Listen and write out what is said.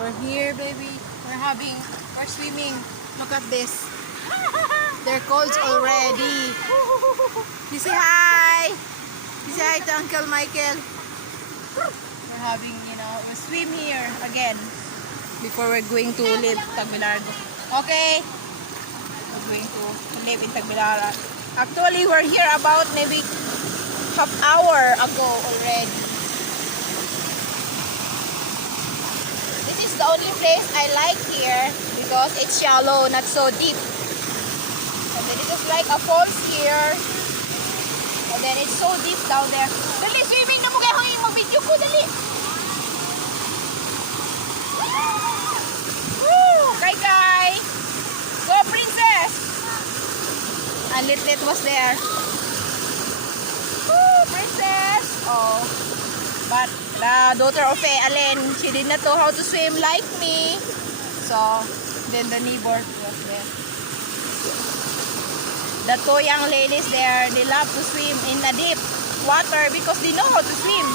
We're here, baby. We're swimming. Look at this. They're cold already. You say hi. You say hi to Uncle Michael. We're having, we swim here again before we're going to live Tagbilargo. Okay. We're going to live in Tagbilara. Actually, we're here about maybe half hour ago already. This is the only place I like here because it's shallow, not so deep. And then it is like a falls here. And then it's so deep down there. Dali, swimming na mo kayo. Mag-video ko, dali. Woo! Kai! Go, princess! And Litlit was there. Woo, princess! Oh. But the daughter of Allen, she did not know how to swim like me. So, then the neighbor was there. The two young ladies there, they love to swim in the deep water because they know how to swim.